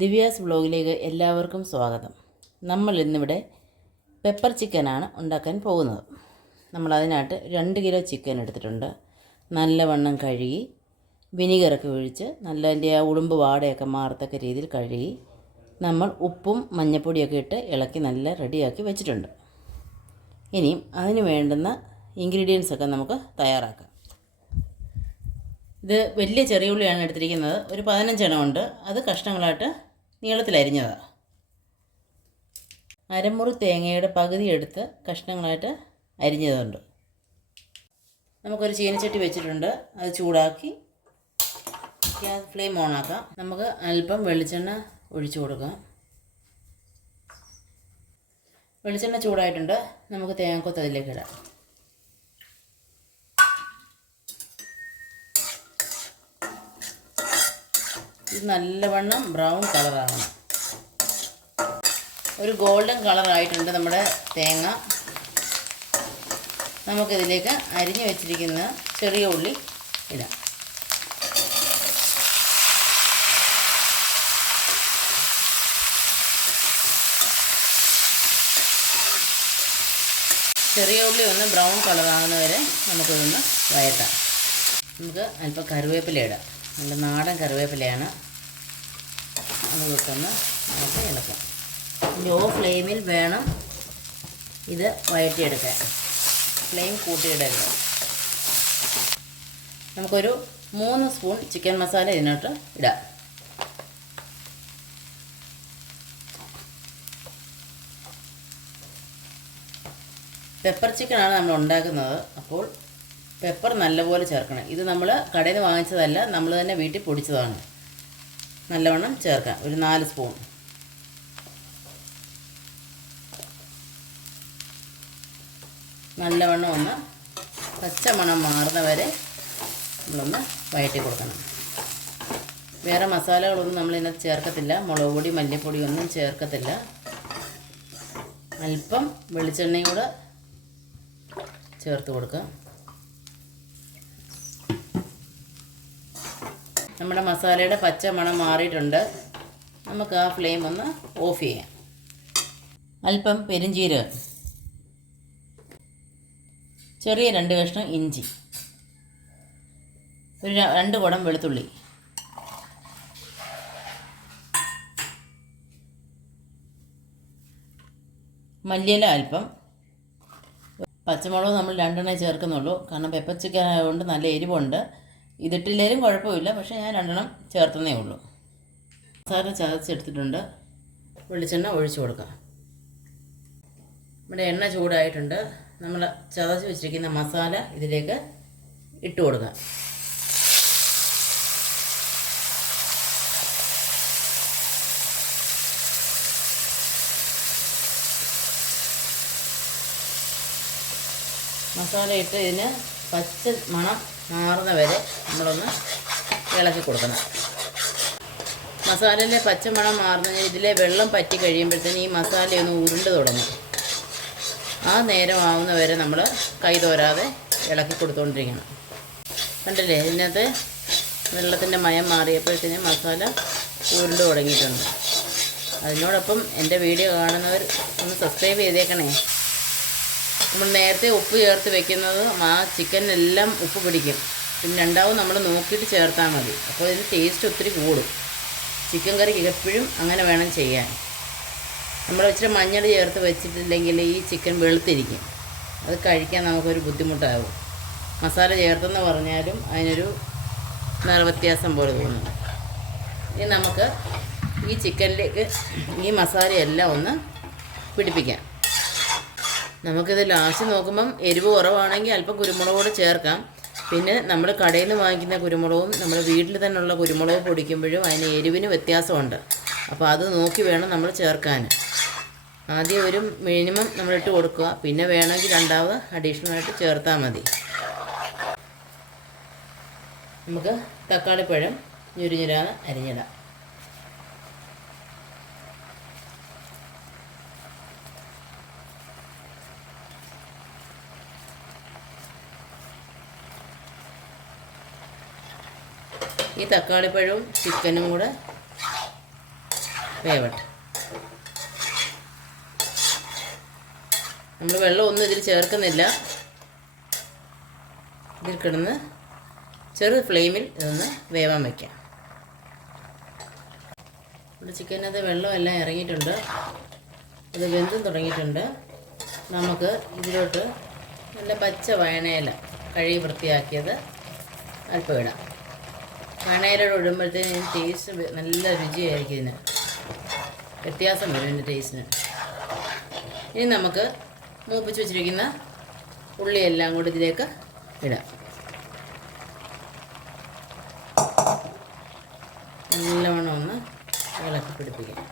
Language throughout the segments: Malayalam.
ദിവ്യാസ് വ്ലോഗിലേക്ക് എല്ലാവർക്കും സ്വാഗതം. നമ്മൾ ഇന്നിവിടെ പെപ്പർ ചിക്കനാണ് ഉണ്ടാക്കാൻ പോകുന്നത്. നമ്മളതിനായിട്ട് 2 കിലോ ചിക്കൻ എടുത്തിട്ടുണ്ട്. നല്ലവണ്ണം കഴുകി വിനീഗറൊക്കെ ഒഴിച്ച് അതിൻ്റെ ആ ഉടുമ്പ് വാടയൊക്കെ മാറത്തക്ക രീതിയിൽ കഴുകി നമ്മൾ ഉപ്പും മഞ്ഞൾപ്പൊടിയൊക്കെ ഇട്ട് ഇളക്കി നല്ല റെഡിയാക്കി വെച്ചിട്ടുണ്ട്. ഇനിയും അതിന് വേണ്ടുന്ന ഇൻഗ്രീഡിയൻസൊക്കെ നമുക്ക് തയ്യാറാക്കാം. ഇത് വലിയ ചെറിയ ഉള്ളിയാണ് എടുത്തിരിക്കുന്നത്. ഒരു 15 എണ്ണം ഉണ്ട്. അത് കഷ്ണങ്ങളായിട്ട് നീളത്തിലരിഞ്ഞതാണ്. അരമുറി തേങ്ങയുടെ പകുതി എടുത്ത് കഷ്ണങ്ങളായിട്ട് അരിഞ്ഞതുണ്ട്. നമുക്കൊരു ചീനച്ചട്ടി വെച്ചിട്ടുണ്ട്. അത് ചൂടാക്കി ഗ്യാസ് ഫ്ലെയിം ഓണാക്കാം. നമുക്ക് അല്പം വെളിച്ചെണ്ണ ഒഴിച്ചു കൊടുക്കാം. വെളിച്ചെണ്ണ ചൂടായിട്ടുണ്ട്. നമുക്ക് തേങ്ങാക്കൊത്ത് അതിലേക്ക് ഇടാം. ഇത് നല്ലവണ്ണം ബ്രൗൺ കളറാകണം. ഒരു ഗോൾഡൻ കളറായിട്ടുണ്ട് നമ്മുടെ തേങ്ങ. നമുക്കിതിലേക്ക് അരിഞ്ഞു വെച്ചിരിക്കുന്ന ചെറിയ ഉള്ളി ഇടാം. ചെറിയ ഉള്ളി ഒന്ന് ബ്രൗൺ കളറാകുന്ന വരെ നമുക്കിതൊന്ന് വഴറ്റാം. നമുക്ക് അല്പം കറിവേപ്പില ഇടാം. നല്ല നാടൻ കറിവേപ്പിലയാണ്. അത് കിട്ടുന്ന നമുക്ക് ഇളക്കാം. ലോ ഫ്ലെയിമിൽ വേണം ഇത് വഴറ്റിയെടുക്കാൻ. ഫ്ലെയിം കൂട്ടിയിടരുത്. നമുക്കൊരു 3 സ്പൂൺ ചിക്കൻ മസാല ഇതിനോട്ട് ഇടാം. പെപ്പർ ചിക്കനാണ് നമ്മൾ ഉണ്ടാക്കുന്നത്. അപ്പോൾ പെപ്പർ നല്ലപോലെ ചേർക്കണം. ഇത് നമ്മൾ കടയിൽ നിന്ന് വാങ്ങിച്ചതല്ല, നമ്മൾ തന്നെ വീട്ടിൽ പൊടിച്ചതാണ്. നല്ലവണ്ണം ചേർക്കാം. ഒരു 4 സ്പൂൺ. നല്ലവണ്ണം ഒന്ന് പച്ചമണം മാറുന്ന വരെ നമ്മളൊന്ന് വഴറ്റി കൊടുക്കണം. വേറെ മസാലകളൊന്നും നമ്മൾ ഇതിനകത്ത് ചേർക്കത്തില്ല. മുളക് പൊടി, മല്ലിപ്പൊടി ഒന്നും ചേർക്കത്തില്ല. അല്പം വെളിച്ചെണ്ണയും കൂടെ ചേർത്ത് കൊടുക്കാം. നമ്മുടെ മസാലയുടെ പച്ച മണം മാറിയിട്ടുണ്ട്. നമുക്ക് ആ ഫ്ലെയിം ഒന്ന് ഓഫ് ചെയ്യാം. അല്പം പെരുംജീരകം, ചെറിയ 2 കഷ്ണം ഇഞ്ചി, ഒരു 2 കുടം വെളുത്തുള്ളി, മല്ലിയില അല്പം, പച്ചമുളക് നമ്മൾ 2 എണ്ണേ ചേർക്കുന്നുള്ളൂ. കാരണം പെപ്പർ ചിക്കൻ ആയതുകൊണ്ട് നല്ല എരിവുണ്ട്. ഇതിട്ടില്ലേലും കുഴപ്പമില്ല, പക്ഷേ ഞാൻ 2 എണ്ണം ചേർത്തന്നേ ഉള്ളൂ. മസാല ചതച്ചെടുത്തിട്ടുണ്ട്. വെളിച്ചെണ്ണ ഒഴിച്ചു കൊടുക്കാം. നമ്മുടെ എണ്ണ ചൂടായിട്ടുണ്ട്. നമ്മൾ ചതച്ച് വെച്ചിരിക്കുന്ന മസാല ഇതിലേക്ക് ഇട്ട് കൊടുക്കാം. മസാല ഇട്ട് ഇതിന് പച്ച മണം മാറുന്ന വരെ നമ്മളൊന്ന് ഇളക്കി കൊടുക്കണം. മസാലയിലെ പച്ചമണം മാറുന്ന ഇതിലെ വെള്ളം പറ്റി കഴിയുമ്പോഴത്തേന് ഈ മസാലയൊന്ന് ഉരുണ്ട് തുടങ്ങും. ആ നേരം ആവുന്ന വരെ നമ്മൾ കൈ തോരാതെ ഇളക്കി കൊടുത്തുകൊണ്ടിരിക്കണം. കണ്ടില്ലേ, ഇതിനകത്ത് വെള്ളത്തിൻ്റെ മയം മാറിയപ്പോഴത്തേന് മസാല ഉരുണ്ട് തുടങ്ങിയിട്ടുണ്ട്. അതിനോടൊപ്പം എൻ്റെ വീഡിയോ കാണുന്നവർ ഒന്ന് സബ്സ്ക്രൈബ് ചെയ്തേക്കണേ. നമ്മൾ നേരത്തെ ഉപ്പ് ചേർത്ത് വെക്കുന്നത് ആ ചിക്കനെല്ലാം ഉപ്പ് പിടിക്കും. പിന്നെ രണ്ടാവും നമ്മൾ നോക്കിയിട്ട് ചേർത്താൽ മതി. അപ്പോൾ ഇതിന് ടേസ്റ്റ് ഒത്തിരി കൂടും. ചിക്കൻ കറിക്ക് എപ്പോഴും അങ്ങനെ വേണം ചെയ്യാൻ. നമ്മൾ ഇച്ചിരി മഞ്ഞൾ ചേർത്ത് വെച്ചിട്ടില്ലെങ്കിൽ ഈ ചിക്കൻ വെളുത്തിരിക്കും. അത് കഴിക്കാൻ നമുക്കൊരു ബുദ്ധിമുട്ടാകും. മസാല ചേർത്തെന്ന് പറഞ്ഞാലും അതിനൊരു നിറവ്യത്യാസം പോലെ തോന്നും. ഇനി നമുക്ക് ഈ ചിക്കനിലേക്ക് ഈ മസാലയെല്ലാം ഒന്ന് പിടിപ്പിക്കാം. നമുക്കിത് ലാസ്റ്റ് നോക്കുമ്പം എരിവ് കുറവാണെങ്കിൽ അല്പം കുരുമുളക് കൂടെ ചേർക്കാം. പിന്നെ നമ്മൾ കടയിൽ നിന്ന് വാങ്ങിക്കുന്ന കുരുമുളകും നമ്മൾ വീട്ടിൽ തന്നെയുള്ള കുരുമുളക് പൊടിക്കുമ്പോഴും അതിന് എരിവിന് വ്യത്യാസമുണ്ട്. അപ്പോൾ അത് നോക്കി വേണം നമ്മൾ ചേർക്കാൻ. ആദ്യം ഒരു മിനിമം നമ്മളിട്ട് കൊടുക്കുക. പിന്നെ വേണമെങ്കിൽ രണ്ടാമത് അഡീഷണലായിട്ട് ചേർത്താൽ മതി. നമുക്ക് തക്കാളിപ്പഴം ഞുരിഞ്ഞിരാതെ അരിഞ്ഞിടാം. ഈ തക്കാളിപ്പഴവും ചിക്കനും കൂടെ വേവട്ടെ. നമ്മൾ വെള്ളമൊന്നും ഇതിൽ ചേർക്കുന്നില്ല. ഇതിൽ കിടന്ന് ചെറു ഫ്ലെയിമിൽ ഇതൊന്ന് വേവാൻ വയ്ക്കാം. ഇവിടെ ചിക്കനകത്ത് വെള്ളമെല്ലാം ഇറങ്ങിയിട്ടുണ്ട്, ഇത് വെന്തും തുടങ്ങിയിട്ടുണ്ട്. നമുക്ക് ഇതിലോട്ട് നല്ല പച്ച വയണയില കഴുകി വൃത്തിയാക്കിയത് അല്പം ഇടാം. വയണയിലോട്ട് ഇടുമ്പോഴത്തേന് ടേസ്റ്റ് നല്ല രുചിയായിരിക്കും, ഇതിന് വ്യത്യാസം വരും ഇതിൻ്റെ ടേസ്റ്റിന്. ഇനി നമുക്ക് മൂപ്പിച്ച് വെച്ചിരിക്കുന്ന ഉള്ളിയെല്ലാം കൂടി ഇതിലേക്ക് ഇടാം. നല്ലവണ്ണം ഒന്ന് ഇളക്കി പിടിപ്പിക്കാം.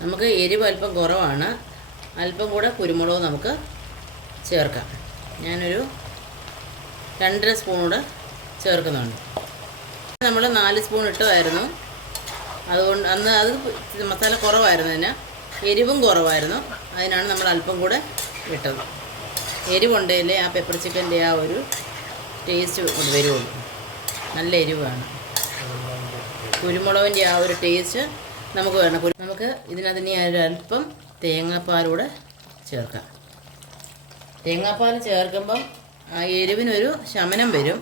നമുക്ക് എരിവ് അല്പം കുറവാണ്, അല്പം കൂടെ കുരുമുളക് നമുക്ക് ചേർക്കാം. ഞാനൊരു 2.5 സ്പൂൺ കൂടെ ചേർക്കുന്നുണ്ട്. നമ്മൾ 4 സ്പൂൺ ഇട്ടതായിരുന്നു, അതുകൊണ്ട് അന്ന് അത് മസാല കുറവായിരുന്നതിന്, എരിവും കുറവായിരുന്നു, അതിനാണ് നമ്മൾ അല്പം കൂടെ ഇട്ടത്. എരിവുണ്ടെങ്കിലേ ആ പെപ്പർ ചിക്കൻ്റെ ആ ഒരു ടേസ്റ്റ് കൊണ്ട് വരുള്ളൂ. നല്ല എരിവാണ്, കുരുമുളകിൻ്റെ ആ ഒരു ടേസ്റ്റ് നമുക്ക് വേണം. നമുക്ക് ഇതിനകത്ത് ഇനി ഒരല്പം തേങ്ങാപ്പാലൂടെ ചേർക്കാം. തേങ്ങാപ്പാൽ ചേർക്കുമ്പം ആ എരിവിനൊരു ശമനം വരും.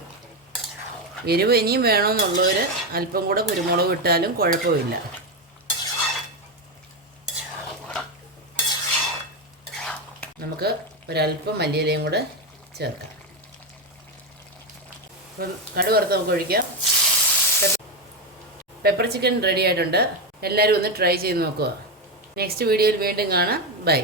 എരിവ് ഇനിയും വേണമെന്നുള്ളവർ അല്പം കൂടെ കുരുമുളക് ഇട്ടാലും കുഴപ്പമില്ല. നമുക്ക് ഒരല്പം മല്ലിയിലയും കൂടെ ചേർക്കാം. അപ്പം കടുക് വറുത്ത് നമുക്ക് ഒഴിക്കാം. പെപ്പർ ചിക്കൻ റെഡി ആയിട്ടുണ്ട്. എല്ലാവരും ഒന്ന് ട്രൈ ചെയ്ത് നോക്കുക. നെക്സ്റ്റ് വീഡിയോയിൽ വീണ്ടും കാണാം. ബൈ.